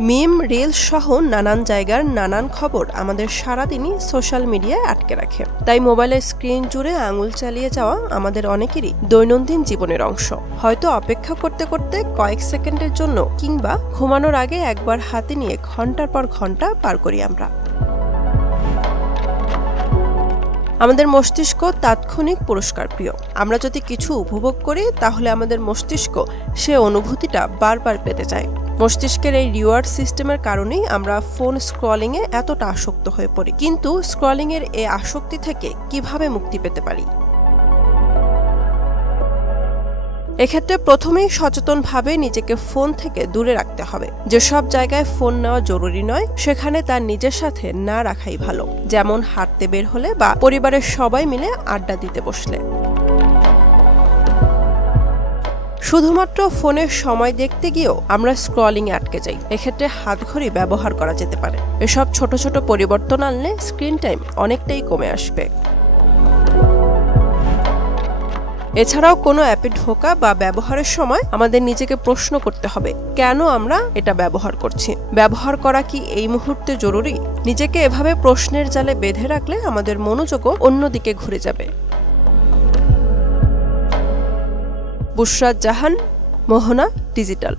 মিম, reels সহ নানান জায়গার নানান খবর আমাদের সারাদিনই সোশ্যাল মিডিয়ায় আটকে রাখে। তাই মোবাইলের স্ক্রিন জুড়ে আঙুল চালিয়ে যাওয়া আমাদের অনেকেরই দৈনন্দিন জীবনের অংশ। হয়তো অপেক্ষা করতে করতে কয়েক সেকেন্ডের জন্য কিংবা ঘুমানোর আগে একবার হাতে নিয়ে ঘন্টার পর ঘন্টা পার করি আমরা। আমাদের মস্তিষ্ক তাৎক্ষণিক পুরস্কার প্রিয়। আমরা যদি কিছু উপভোগ করি তাহলে আমাদের মস্তিষ্ক সে অনুভূতিটা বারবার পেতে চায়। মস্তিষ্কের এই রিওয়ার্ড সিস্টেমের কারণেই আমরা ফোন স্ক্রলিংয়ে এতটা আসক্ত হয়ে পড়ি। কিন্তু স্ক্রলিংয়ের এই আসক্তি থেকে কিভাবে মুক্তি পেতে পারি? এক্ষেত্রে প্রথমেই সচেতনভাবে নিজেকে ফোন থেকে দূরে রাখতে হবে। যেসব জায়গায় ফোন নেওয়া জরুরি নয় সেখানে তার নিজের সাথে না রাখাই ভালো, যেমন হাঁটতে বের হলে বা পরিবারের সবাই মিলে আড্ডা দিতে বসলে। শুধুমাত্র ফোনের সময় দেখতে গিয়েও আমরা স্ক্রলিংয়ে আটকে যাই। এক্ষেত্রে হাতঘড়ি ব্যবহার করা যেতে পারে। এসব ছোট ছোট পরিবর্তন আনলে স্ক্রিন টাইম অনেকটাই কমে আসবে। এছাড়াও কোনো অ্যাপে ঢোকা বা ব্যবহারের সময় আমাদের নিজেকে প্রশ্ন করতে হবে, কেন আমরা এটা ব্যবহার করছি? ব্যবহার করা কি এই মুহূর্তে জরুরি? নিজেকে এভাবে প্রশ্নের জালে বেঁধে রাখলে আমাদের মনোযোগও অন্যদিকে ঘুরে যাবে। বুশরাত জাহান, মোহনা ডিজিটাল।